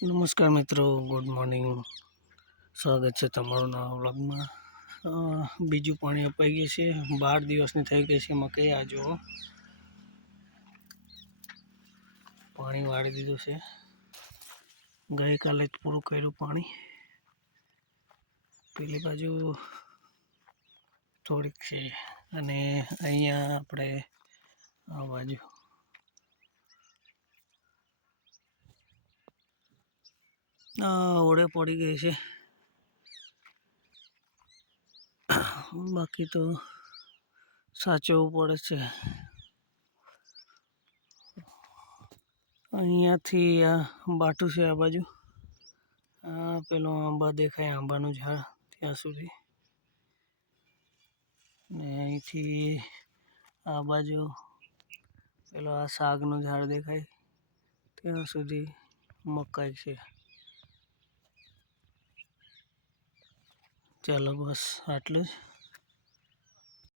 નમસ્કાર મિત્રો, good morning. સ્વાગત છે તમારું નવા વ્લોગમાં. બીજું પાણી અપાઈ ગયું છે. 12 દિવસની થઈ ગઈ છે મકાઈ. આ જુઓ, પાણી વાળી દીધું છે. ગઈકાલે જ પૂરું કર્યું પાણી. પેલી બાજુ થોડીક છે અને અહીંયા આપણે આ બાજુ ઓળે પડી ગઈ છે. બાકી તો સાચવવું પડે છે. અહીંયાથી આ બાટું છે, આ બાજુ પેલો આંબા દેખાય, આંબાનું ઝાડ ત્યાં સુધી, ને અહીંથી આ બાજુ પેલો આ શાકનું ઝાડ દેખાય ત્યાં સુધી મકાઈ છે. ચાલો બસ આટલું જ.